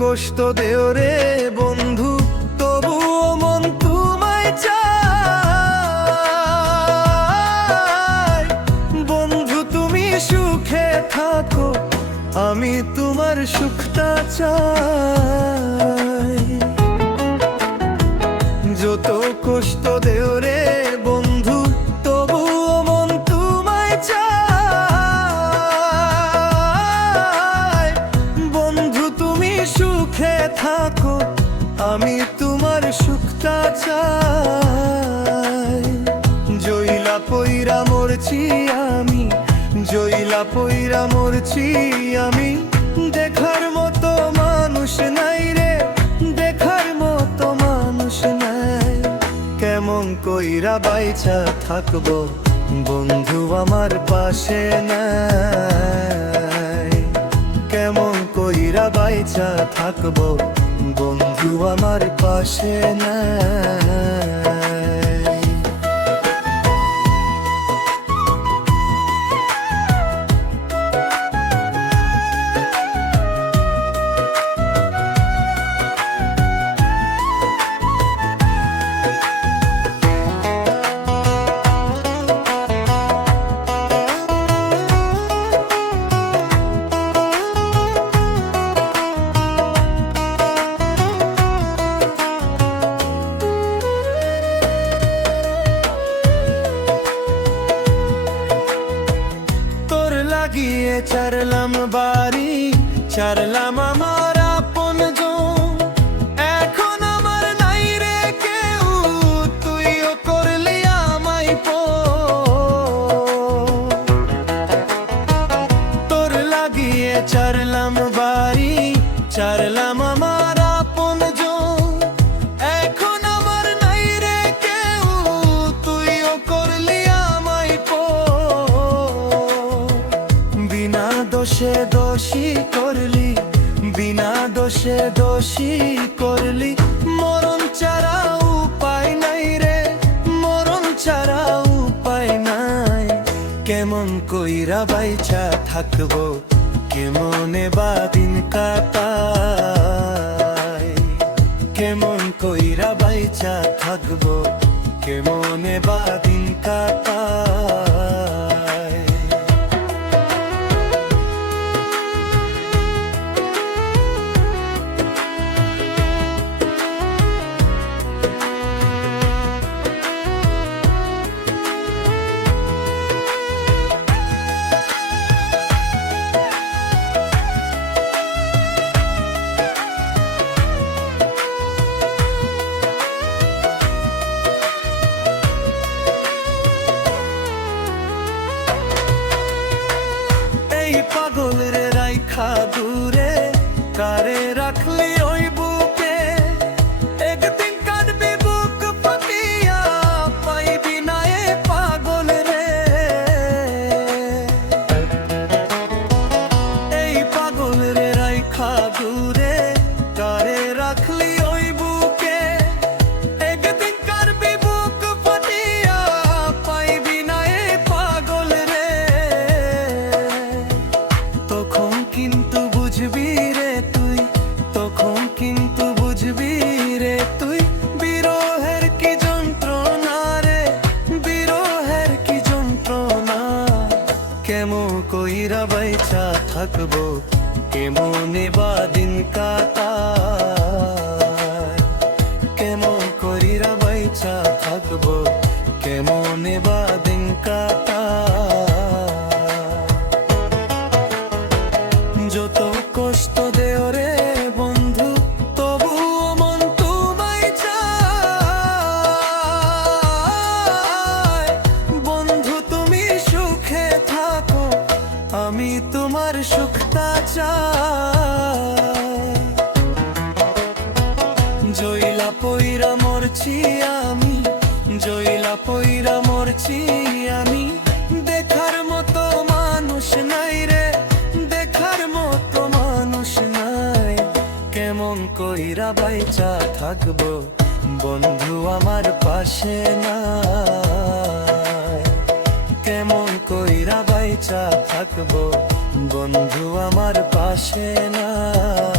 কষ্ট দেও রে বন্ধু, তবুও মন তোমায় চায়। বন্ধু তুমি সুখে থাকো, আমি তোমার সুখটা চাই। যত কষ্ট দেও রে বন্ধু, তবুও মন তোমায় চায়। বন্ধু তুমি সুখে থাকো, আমি তোমার সুখটা চাই। জইলা পইরা মরছি আমি, জইলা পইরা মরছি আমি, দেখার মতো মানুষ নাই রে, দেখার মতো মানুষ নাই। কেমন কইরা বাইচা থাকবো বন্ধু আমার পাশে নাই। কেমন কইরা বাইচা থাকবো বন্ধু আমার পাশে নাই। লাগিয়ে ছাড়লাম বাড়ি, ছাড়লাম আমার আপনজন, এখন আমার নাই রে কেউ, তুইও করলি আমায় পর। তোর লাগিয়ে ছাড়লাম বাড়ি, ছাড়লাম আমার আপনজন, এখন আমার নাই রে কেউ, তুইও করলি আমায় পর। বিনা দোষে দোষী করলি, বিনা দোষে দোষী করলি, মরণ ছাড়া উপায় নাই রে, মরণ ছাড়া উপায় নাই। কেমন কইরা বাইচা থাকবো, কেমনে বা দিন কাটাই। কেমন কইরা বাইচা থাকবো, কেমনে বা দিন কাটাই। পাগলের রাইখা দূরে, কারে রাখলি ওই বুকে, একদিন কাটবি বুক পাতিয়া, পাইবি না এ পাগল রে। এই পাগলের রাইখা দূরে, কারে রাখলি ওই বুকে, একদিন কাটবি বুক পাতিয়া, পাইবি না এ পাগল রে। তখন কিন্তু বুঝবি রে তুই, তখন কিন্তু বুঝবি রে তুই, বিরহের কি যন্ত্রণা রে, বিরহের কি যন্ত্রণা। কেমন কইরা বাইচা থাকবো, কেমনে বা দিন কাটাই। কেমন কইরা বাইচা থাকবো, কেমনে বা দিন কাটাই। যত কষ্ট দেও রে বন্ধু, তবুও মন তোমায় চায়। বন্ধু তুমি সুখে থাকো, আমি তোমার সুখটা চাই। জইলা পইরা মরছি আমি, জইলা পইরা মরছি আমি, দেখার মতো মানুষ নাই রে, দেখার মতো মানুষ নাই। কেমন কইরা বাইচা থাকবো বন্ধু আমার পাশে নাই। কেমন কইরা বাইচা থাকবো বন্ধু আমার পাশে নাই।